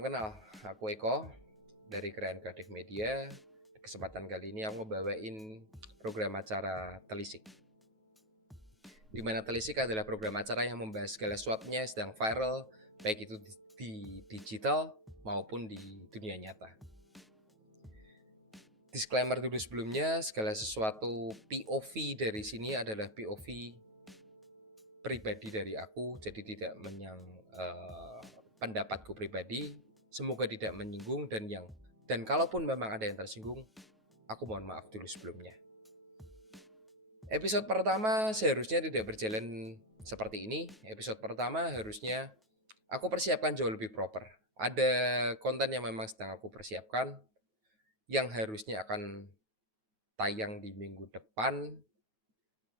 salam kenal. Aku Eko dari Kreatif Media. Kesempatan kali ini aku ngebawain program acara Telisik. Di mana Telisik adalah program acara yang membahas segala sesuatunya yang sedang viral, baik itu di digital maupun di dunia nyata. Disclaimer dulu sebelumnya, segala sesuatu POV dari sini adalah POV pribadi dari aku, jadi tidak pendapatku pribadi. Semoga tidak menyinggung dan kalaupun memang ada yang tersinggung, aku mohon maaf dulu sebelumnya. Episode pertama seharusnya tidak berjalan seperti ini. Episode pertama harusnya aku persiapkan jauh lebih proper. Ada konten yang memang sedang aku persiapkan yang harusnya akan tayang di minggu depan,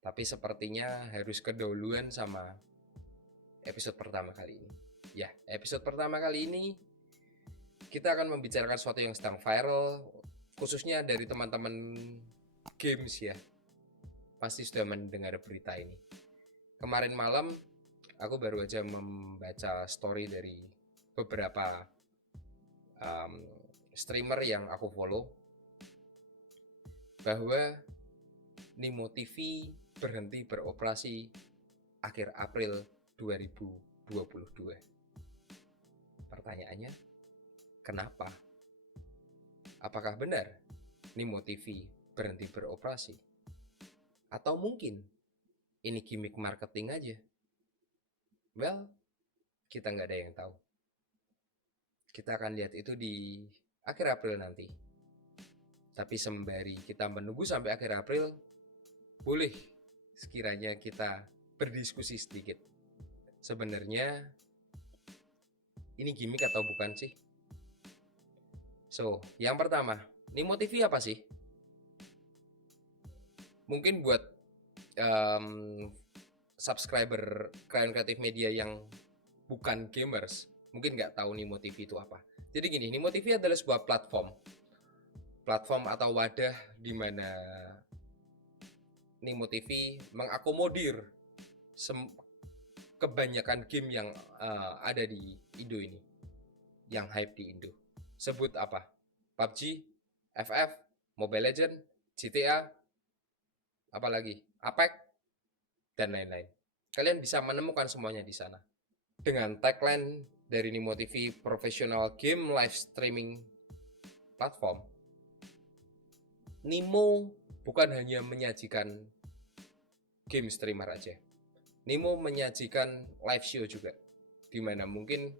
tapi sepertinya harus kedahuluan sama episode pertama kali ini. Ya, episode pertama kali ini kita akan membicarakan sesuatu yang sedang viral, khususnya dari teman-teman games ya. Pasti sudah mendengar berita ini. Kemarin malam aku baru aja membaca story dari beberapa streamer yang aku follow bahwa Nimo TV berhenti beroperasi akhir April 2022. Pertanyaannya, kenapa? Apakah benar Nimo TV berhenti beroperasi? Atau mungkin ini gimmick marketing aja? Well, kita nggak ada yang tahu. Kita akan lihat itu di akhir April nanti. Tapi sembari kita menunggu sampai akhir April, boleh sekiranya kita berdiskusi sedikit. Sebenarnya ini gimmick atau bukan sih? So, yang pertama, Nimo TV apa sih? Mungkin buat subscriber Kreatif Media yang bukan gamers, mungkin nggak tahu Nimo TV itu apa. Jadi gini, Nimo TV adalah sebuah platform atau wadah di mana Nimo TV mengakomodir kebanyakan game yang ada di Indo ini, yang hype di Indo. Sebut apa? PUBG, FF, Mobile Legends, GTA, apalagi Apex, dan lain-lain. Kalian bisa menemukan semuanya di sana. Dengan tagline dari Nimo TV, Professional Game Live Streaming Platform, Nimo bukan hanya menyajikan game streamer aja. Nimo menyajikan live show juga, dimana mungkin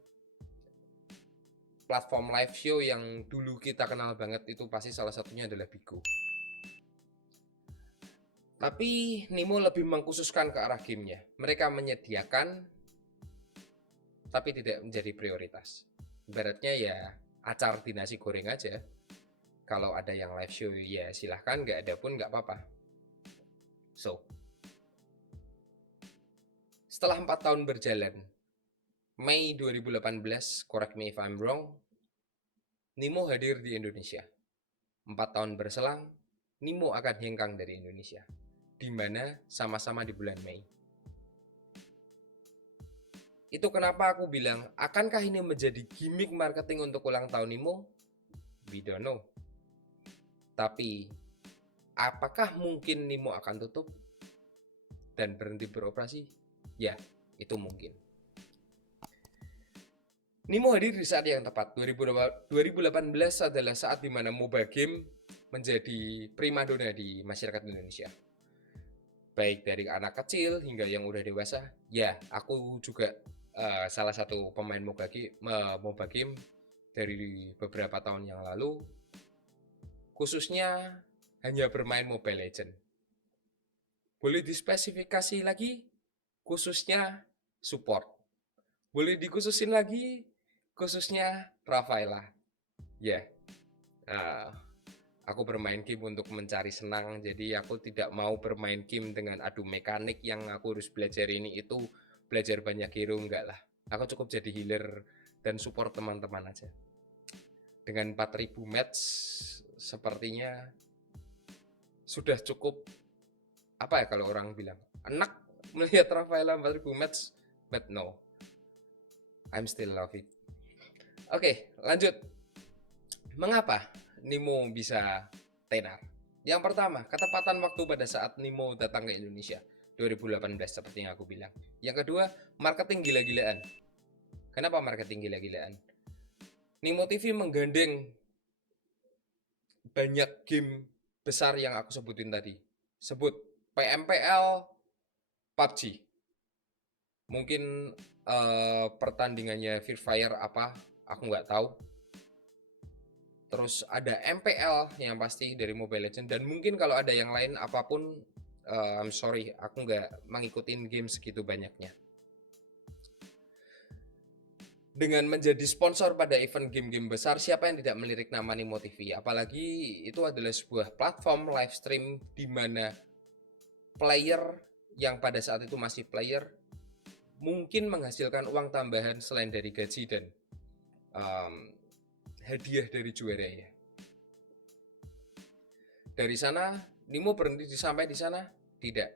platform live show yang dulu kita kenal banget itu pasti salah satunya adalah Bigo. Tapi Nimo lebih mengkhususkan ke arah gamenya. Mereka menyediakan tapi tidak menjadi prioritas. Ibaratnya ya acar di nasi goreng aja. Kalau ada yang live show ya silahkan, nggak ada pun nggak apa-apa. So, setelah 4 tahun berjalan, Mei 2018, correct me if I'm wrong, Nimo hadir di Indonesia. 4 tahun berselang, Nimo akan hengkang dari Indonesia, di mana sama-sama di bulan Mei. Itu kenapa aku bilang, akankah ini menjadi gimmick marketing untuk ulang tahun Nimo? We don't know. Tapi, apakah mungkin Nimo akan tutup dan berhenti beroperasi? Ya, itu mungkin. Nimo hadir di saat yang tepat. 2018 adalah saat dimana mobile game menjadi primadona di masyarakat Indonesia. Baik dari anak kecil hingga yang udah dewasa. Ya, aku juga salah satu pemain mobile game dari beberapa tahun yang lalu. Khususnya hanya bermain Mobile Legends. Boleh dispesifikasi lagi? Khususnya support. Boleh dikhususin lagi? Khususnya Rafaela. Ya, aku bermain game untuk mencari senang. Jadi aku tidak mau bermain game dengan adu mekanik yang aku harus belajar ini itu, belajar banyak hero, enggak lah. Aku cukup jadi healer dan support teman-teman aja. Dengan 4000 match sepertinya sudah cukup, apa ya kalau orang bilang, enak melihat Rafaela 4000 match, but no, I'm still love it. Oke, lanjut. Mengapa Nimo bisa tenar? Yang pertama, ketepatan waktu pada saat Nimo datang ke Indonesia 2018 seperti yang aku bilang. Yang kedua, marketing gila-gilaan. Kenapa marketing gila-gilaan? Nimo TV menggandeng banyak game besar yang aku sebutin tadi. Sebut PMPL, PUBG. Mungkin pertandingannya Free Fire apa, aku nggak tahu. Terus ada MPL yang pasti dari Mobile Legends. Dan mungkin kalau ada yang lain apapun, I'm sorry, aku nggak mengikutin game segitu banyaknya. Dengan menjadi sponsor pada event game-game besar, siapa yang tidak melirik nama Nimo TV? Apalagi itu adalah sebuah platform live stream di mana player yang pada saat itu masih player mungkin menghasilkan uang tambahan selain dari gaji dan hadiah dari juaranya. Dari sana, Nimo berhenti sampai di sana? Tidak.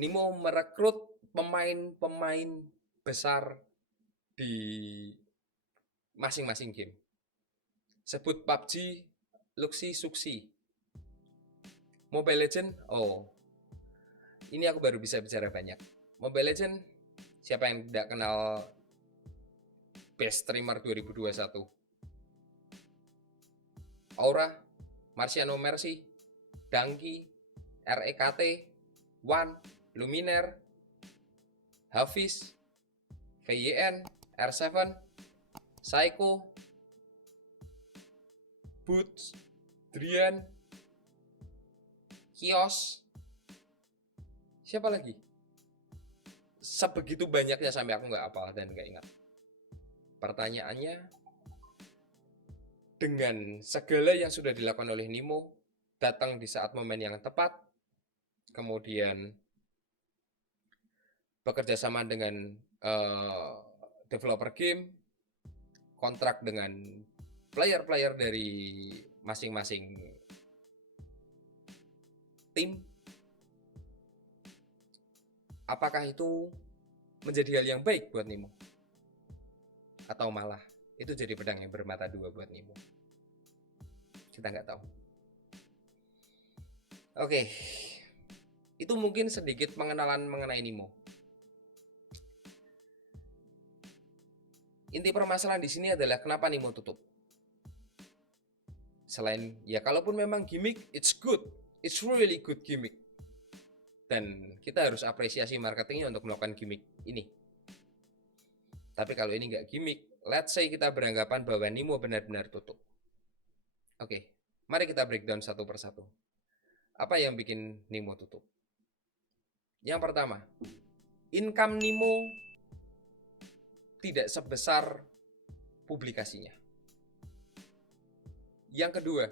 Nimo merekrut pemain-pemain besar di masing-masing game. Sebut PUBG, Luxi, Suksi. Mobile Legend, ini aku baru bisa bicara banyak. Mobile Legend, siapa yang tidak kenal Best Streamer 2021? Aura, Marciano Mercy, Dangki, REKT, Wan, Luminaire, Hafiz, VYN, R7, Psycho, Boots, Drian, Kios, siapa lagi? Sebegitu banyaknya sampai aku nggak hafal dan nggak ingat. Pertanyaannya, dengan segala yang sudah dilakukan oleh Nimo, datang di saat momen yang tepat, kemudian bekerja sama dengan developer game, kontrak dengan player-player dari masing-masing tim, apakah itu menjadi hal yang baik buat Nimo? Atau malah itu jadi pedang yang bermata dua buat Nimo? Kita nggak tahu. Oke, itu mungkin sedikit pengenalan mengenai Nimo. Inti permasalahan di sini adalah kenapa Nimo tutup. Selain ya kalaupun memang gimmick, it's good, it's really good gimmick. Dan kita harus apresiasi marketingnya untuk melakukan gimmick ini. Tapi kalau ini nggak gimmick, let's say kita beranggapan bahwa Nimo benar-benar tutup. Oke, mari kita breakdown satu persatu. Apa yang bikin Nimo tutup? Yang pertama, income Nimo tidak sebesar publikasinya. Yang kedua,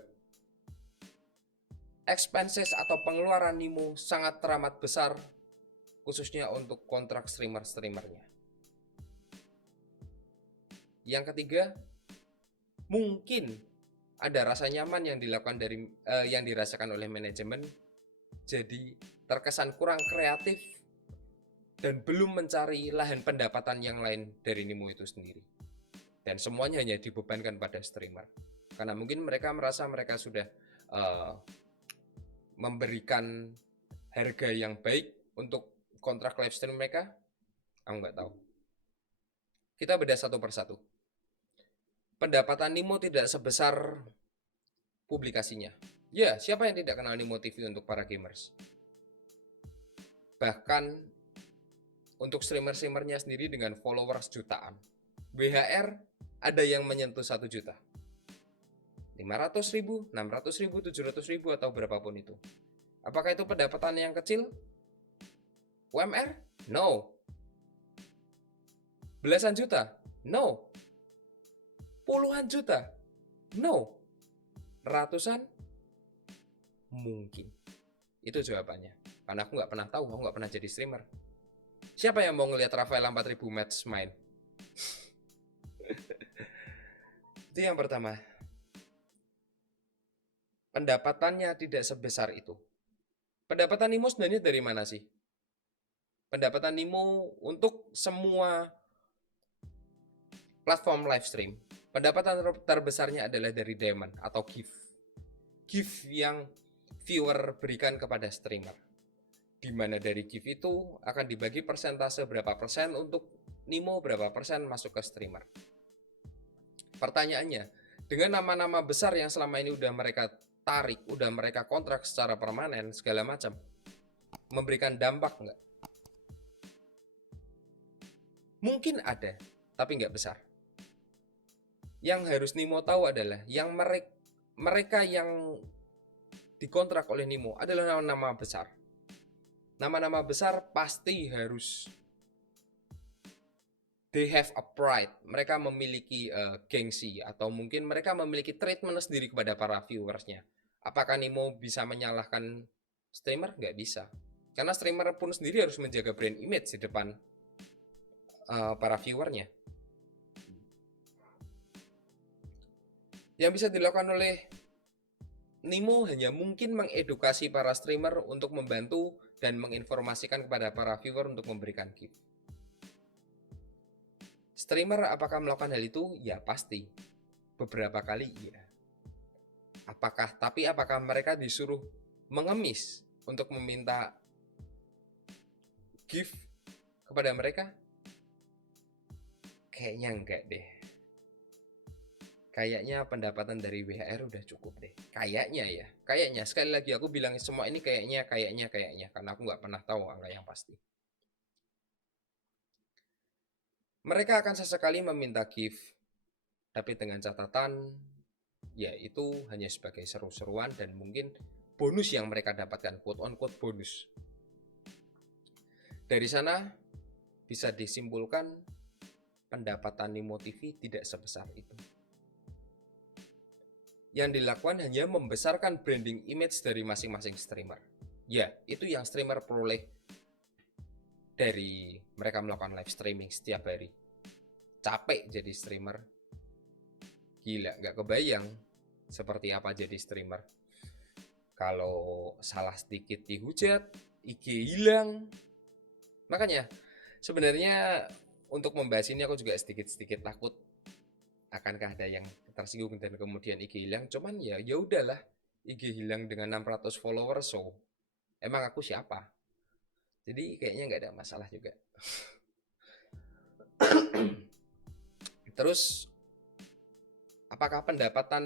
expenses atau pengeluaran Nimo sangat teramat besar, khususnya untuk kontrak streamer-streamernya. Yang ketiga, mungkin ada rasa nyaman yang dilakukan yang dirasakan oleh manajemen, jadi terkesan kurang kreatif dan belum mencari lahan pendapatan yang lain dari Nimo itu sendiri. Dan semuanya hanya dibebankan pada streamer. Karena mungkin mereka merasa mereka sudah memberikan harga yang baik untuk kontrak live stream mereka. Aku nggak tahu. Kita bedah satu persatu. Pendapatan Nimo tidak sebesar publikasinya. Ya, siapa yang tidak kenal Nimo TV untuk para gamers? Bahkan untuk streamer-streamernya sendiri dengan followers jutaan. WHR ada yang menyentuh 1 juta. 500.000, 600.000, 700.000 atau berapapun itu. Apakah itu pendapatan yang kecil? UMR? No. Belasan juta? No. Puluhan juta? No. Ratusan? Mungkin. Itu jawabannya. Karena aku nggak pernah tahu, aku nggak pernah jadi streamer. Siapa yang mau ngelihat Rafael 4000 match main? Itu yang pertama. Pendapatannya tidak sebesar itu. Pendapatan Nimo sebenarnya dari mana sih? Pendapatan Nimo untuk semua platform live stream, pendapatan terbesarnya adalah dari diamond atau gift yang viewer berikan kepada streamer, di mana dari gift itu akan dibagi persentase berapa persen untuk Nimo, berapa persen masuk ke streamer. Pertanyaannya, dengan nama-nama besar yang selama ini udah mereka tarik, udah mereka kontrak secara permanen segala macam, memberikan dampak nggak? Mungkin ada, tapi nggak besar. Yang harus Nimo tahu adalah yang mereka yang dikontrak oleh Nimo adalah nama-nama besar. Nama-nama besar pasti harus they have a pride. Mereka memiliki gengsi, atau mungkin mereka memiliki treatment sendiri kepada para viewersnya. Apakah Nimo bisa menyalahkan streamer? Nggak bisa. Karena streamer pun sendiri harus menjaga brand image di depan para viewernya. Yang bisa dilakukan oleh Nimo hanya mungkin mengedukasi para streamer untuk membantu dan menginformasikan kepada para viewer untuk memberikan gift. Streamer apakah melakukan hal itu? Ya pasti. Beberapa kali iya. Apakah mereka disuruh mengemis untuk meminta gift kepada mereka? Kayaknya enggak deh. Kayaknya pendapatan dari WHR udah cukup deh. Kayaknya ya. Kayaknya, sekali lagi aku bilang semua ini kayaknya. Karena aku nggak pernah tahu angka yang pasti. Mereka akan sesekali meminta gift, tapi dengan catatan, ya itu hanya sebagai seru-seruan dan mungkin bonus yang mereka dapatkan, quote-on-quote bonus. Dari sana, bisa disimpulkan pendapatan Nimo TV tidak sebesar itu. Yang dilakukan hanya membesarkan branding image dari masing-masing streamer. Ya, itu yang streamer peroleh dari mereka melakukan live streaming setiap hari. Capek jadi streamer. Gila, nggak kebayang seperti apa jadi streamer. Kalau salah sedikit dihujat, IG hilang. Makanya, sebenarnya untuk membahas ini aku juga sedikit-sedikit takut akankah ada yang tersinggung dan kemudian IG hilang. Cuman ya udahlah, IG hilang dengan 600 followers, so emang aku siapa? Jadi kayaknya nggak ada masalah juga. Terus, apakah pendapatan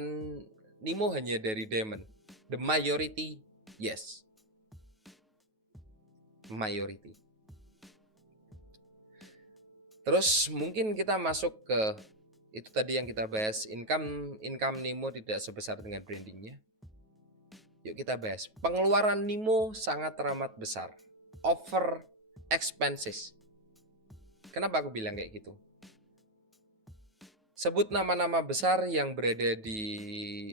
Nimo hanya dari diamond? The majority, yes. Majority. Terus mungkin kita masuk ke itu tadi yang kita bahas, income Nimo tidak sebesar dengan brandingnya. Yuk kita bahas. Pengeluaran Nimo sangat teramat besar. Over expenses. Kenapa aku bilang kayak gitu? Sebut nama-nama besar yang berada di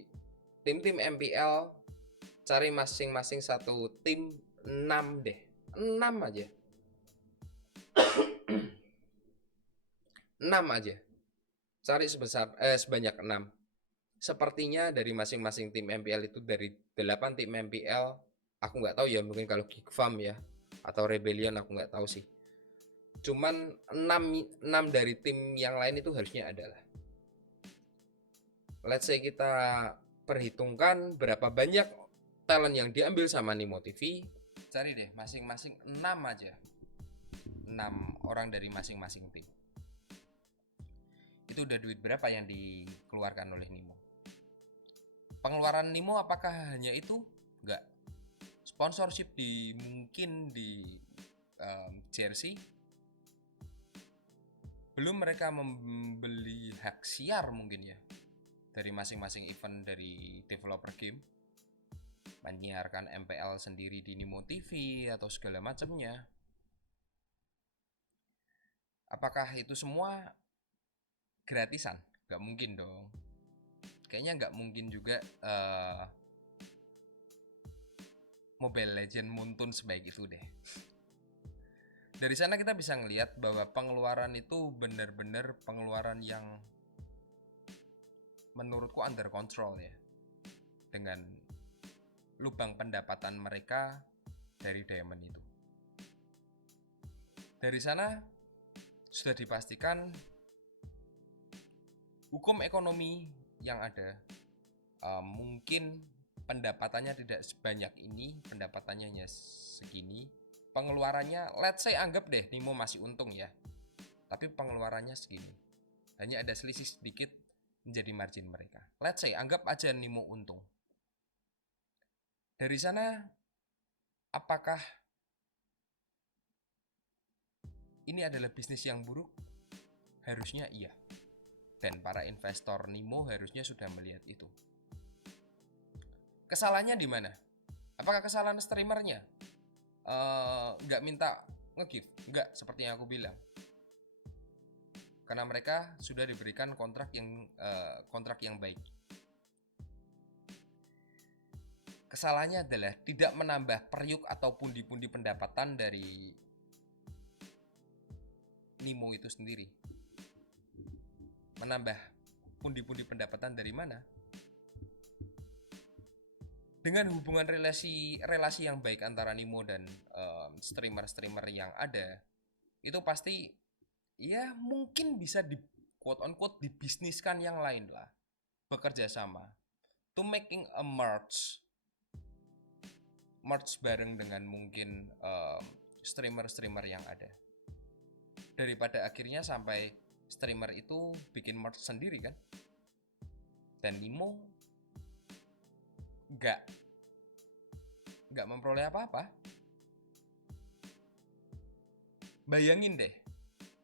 tim-tim MPL. Cari masing-masing satu tim 6 deh. 6 aja. 6 aja. Cari sebanyak 6. Sepertinya dari masing-masing tim MPL itu, dari 8 tim MPL, aku nggak tahu ya, mungkin kalau Geek Farm ya atau Rebellion aku nggak tahu sih. Cuman 6 dari tim yang lain itu harusnya adalah. Let's say kita perhitungkan berapa banyak talent yang diambil sama Nimo TV. Cari deh masing-masing 6 aja. 6 orang dari masing-masing tim. Itu udah duit berapa yang dikeluarkan oleh Nimo? Pengeluaran Nimo apakah hanya itu? Enggak. Sponsorship mungkin di jersey. Belum mereka membeli hak siar mungkin ya dari masing-masing event dari developer game, menyiarkan MPL sendiri di Nimo TV atau segala macamnya. Apakah itu semua gratisan? Gak mungkin dong. Kayaknya gak mungkin juga Mobile Legends muntun sebaik itu deh. Dari sana kita bisa ngelihat bahwa pengeluaran itu benar-benar pengeluaran yang menurutku under control ya, dengan lubang pendapatan mereka dari diamond itu. Dari sana sudah dipastikan hukum ekonomi yang ada, mungkin pendapatannya tidak sebanyak ini, pendapatannya hanya segini, pengeluarannya let's say anggap deh Nimo masih untung ya, tapi pengeluarannya segini, hanya ada selisih sedikit menjadi margin mereka. Let's say anggap aja Nimo untung. Dari sana apakah ini adalah bisnis yang buruk? Harusnya iya. Dan para investor Nimo harusnya sudah melihat itu. Kesalahannya di mana? Apakah kesalahan streamernya? Nggak minta nge-give? Nggak, seperti yang aku bilang. Karena mereka sudah diberikan kontrak yang baik. Kesalahannya adalah tidak menambah periuk atau pundi-pundi pendapatan dari Nimo itu sendiri. Menambah pundi-pundi pendapatan dari mana? Dengan hubungan relasi yang baik antara Nimo dan streamer-streamer yang ada, itu pasti ya mungkin bisa di quote on quote dibisniskan yang lain lah, bekerja sama to making a merge bareng dengan mungkin streamer-streamer yang ada, daripada akhirnya sampai streamer itu bikin merge sendiri kan, dan Nimo nggak memperoleh apa-apa. Bayangin deh,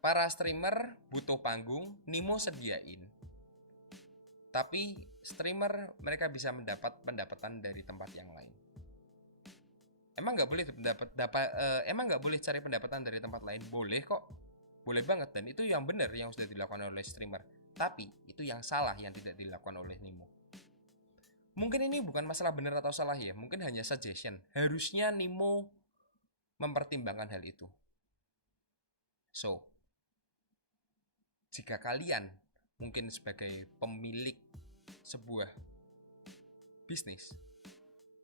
para streamer butuh panggung, Nimo sediain, tapi streamer mereka bisa mendapat pendapatan dari tempat yang lain. Emang nggak boleh cari pendapatan dari tempat lain? Boleh kok, boleh banget, dan itu yang benar yang sudah dilakukan oleh streamer. Tapi itu yang salah yang tidak dilakukan oleh Nimo. Mungkin ini bukan masalah benar atau salah ya, mungkin hanya suggestion. Harusnya Nimo mempertimbangkan hal itu. So, jika kalian mungkin sebagai pemilik sebuah bisnis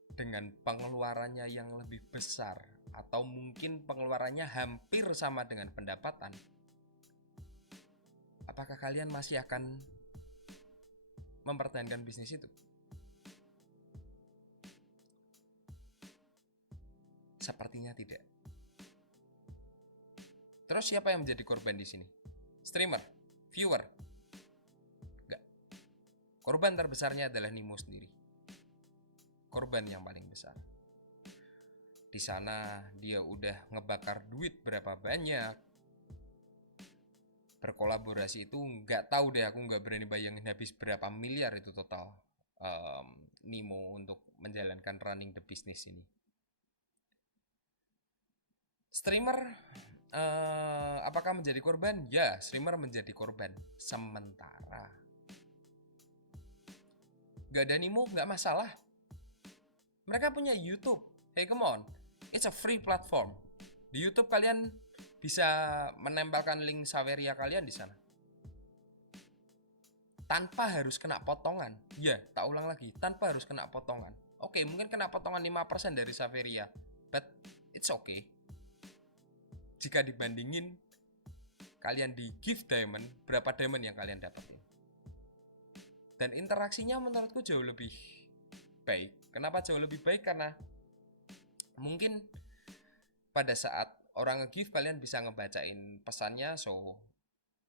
dengan pengeluarannya yang lebih besar, atau mungkin pengeluarannya hampir sama dengan pendapatan, apakah kalian masih akan mempertahankan bisnis itu? Sepertinya tidak. Terus siapa yang menjadi korban di sini? Streamer? Viewer? Enggak. Korban terbesarnya adalah Nimo sendiri. Korban yang paling besar. Di sana dia udah ngebakar duit berapa banyak. Berkolaborasi itu nggak tahu deh, aku nggak berani bayangin habis berapa miliar itu total Nimo untuk menjalankan running the business ini. Streamer apakah menjadi korban? Ya, streamer menjadi korban sementara. Gak ada Nimo nggak masalah. Mereka punya YouTube. Hey, come on, it's a free platform. Di YouTube kalian bisa menempelkan link Saweria kalian di sana tanpa harus kena potongan. Ya, tak ulang lagi, tanpa harus kena potongan. Oke, mungkin kena potongan 5% dari Saweria, but it's okay. Jika dibandingin kalian di give diamond, berapa diamond yang kalian dapetin? Dan interaksinya menurutku jauh lebih baik. Kenapa jauh lebih baik? Karena mungkin pada saat orang nge-give kalian bisa ngebacain pesannya, so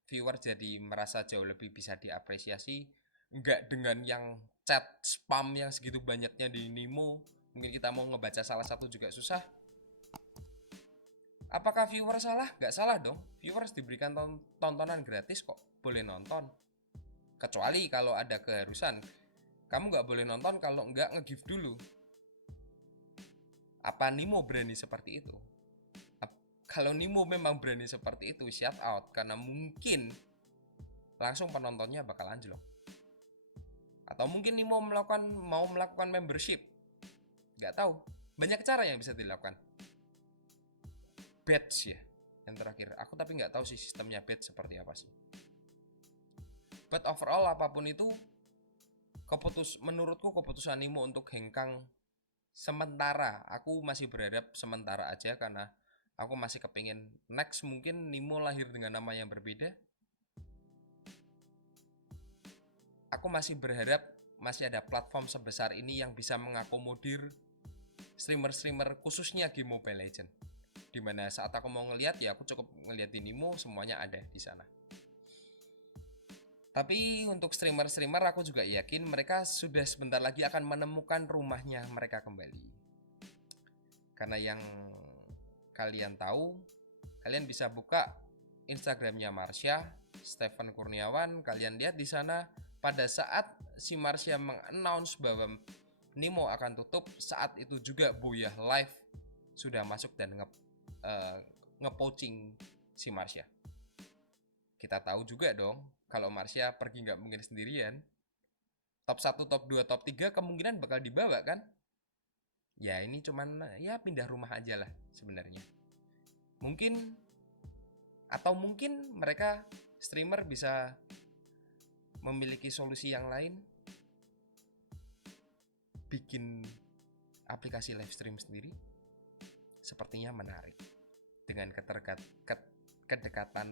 viewer jadi merasa jauh lebih bisa diapresiasi. Enggak dengan yang chat spam yang segitu banyaknya di Nimo, mungkin kita mau ngebaca salah satu juga susah. Apakah viewer salah? Nggak salah dong. Viewers diberikan tontonan gratis kok, boleh nonton. Kecuali kalau ada keharusan, kamu nggak boleh nonton kalau nggak nge-give dulu. Apa Nimo berani seperti itu? Kalau Nimo memang berani seperti itu, shout out, karena mungkin langsung penontonnya bakal anjlok. Atau mungkin Nimo mau melakukan membership, nggak tahu. Banyak cara yang bisa dilakukan. Badge ya, yang terakhir. Aku tapi nggak tahu sih sistemnya badge seperti apa sih. But overall apapun itu, menurutku keputusan Nimo untuk hengkang sementara, aku masih berharap sementara aja, karena aku masih kepingin next mungkin Nimo lahir dengan nama yang berbeda. aku masih berharap masih ada platform sebesar ini yang bisa mengakomodir streamer-streamer khususnya game Mobile Legends. Dimana saat aku mau ngeliat ya aku cukup ngeliat di Nimo, semuanya ada di sana. Tapi untuk streamer-streamer aku juga yakin mereka sudah sebentar lagi akan menemukan rumahnya mereka kembali. Karena yang kalian tahu, kalian bisa buka Instagramnya Marsha, Stephen Kurniawan, kalian lihat di sana pada saat si Marsha mengannounce bahwa Nimo akan tutup, saat itu juga Buyah Live sudah masuk dan nge-poaching si Marsha. Kita tahu juga dong, kalau Marsha pergi nggak mungkin sendirian. Top 1, top 2, top 3 kemungkinan bakal dibawa kan? Ya ini cuman ya pindah rumah aja lah sebenarnya. Mungkin mereka streamer bisa memiliki solusi yang lain, bikin aplikasi live stream sendiri. Sepertinya menarik. Dengan kedekatan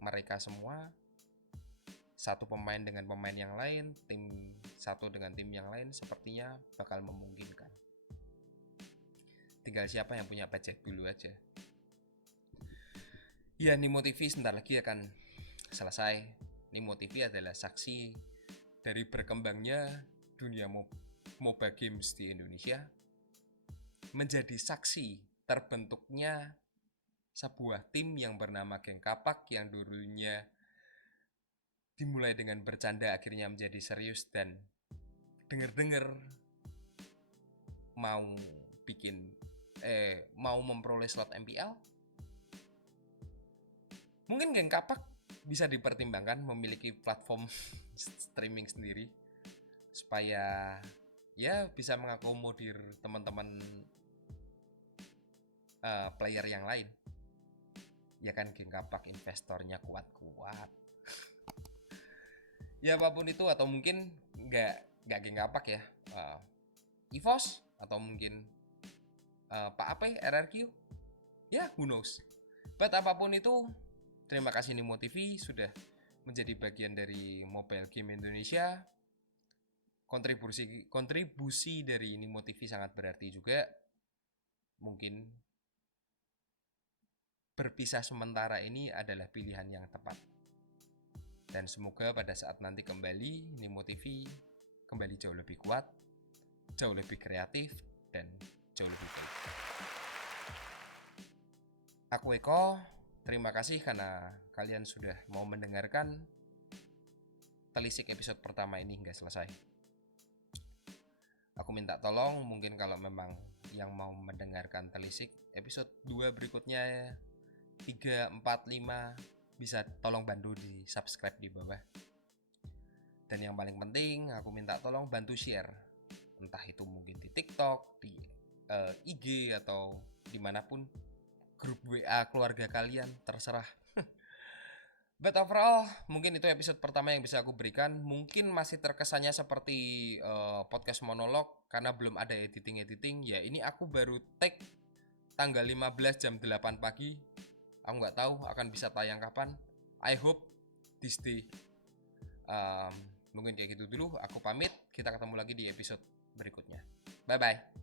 mereka semua, satu pemain dengan pemain yang lain, tim satu dengan tim yang lain, sepertinya bakal memungkinkan. Tinggal siapa yang punya budget dulu aja. Ya, Nimo TV sebentar lagi akan selesai. Nimo TV adalah saksi dari berkembangnya dunia MOBA games di Indonesia, menjadi saksi terbentuknya sebuah tim yang bernama Geng Kapak yang dulunya dimulai dengan bercanda akhirnya menjadi serius, dan denger-denger mau memperoleh slot MPL. Mungkin Geng Kapak bisa dipertimbangkan memiliki platform streaming sendiri supaya ya bisa mengakomodir teman-teman player yang lain. Ya kan, Geng Kapak investornya kuat-kuat. Ya apapun itu, atau mungkin nggak Geng Kapak ya, EVOS atau mungkin Pak Ape RRQ, ya who knows. But apapun itu, terima kasih Nimo TV sudah menjadi bagian dari Mobile Game Indonesia. Kontribusi dari Nimo TV sangat berarti juga. Mungkin berpisah sementara ini adalah pilihan yang tepat. Dan semoga pada saat nanti kembali, Nimo TV kembali jauh lebih kuat, jauh lebih kreatif, dan jauh lebih baik. Aku Eko, terima kasih karena kalian sudah mau mendengarkan telisik episode pertama ini hingga selesai. Aku minta tolong, mungkin kalau memang yang mau mendengarkan telisik episode 2 berikutnya 3, 4, 5, bisa tolong bantu di subscribe di bawah. Dan yang paling penting, aku minta tolong bantu share, entah itu mungkin di TikTok, di IG, atau dimanapun, grup WA keluarga kalian, terserah. But overall, mungkin itu episode pertama yang bisa aku berikan. Mungkin masih terkesannya seperti podcast monolog karena belum ada editing. Ya ini aku baru take tanggal 15 jam 8 pagi. Aku nggak tahu akan bisa tayang kapan. I hope this day. Mungkin kayak gitu dulu. Aku pamit. Kita ketemu lagi di episode berikutnya. Bye bye.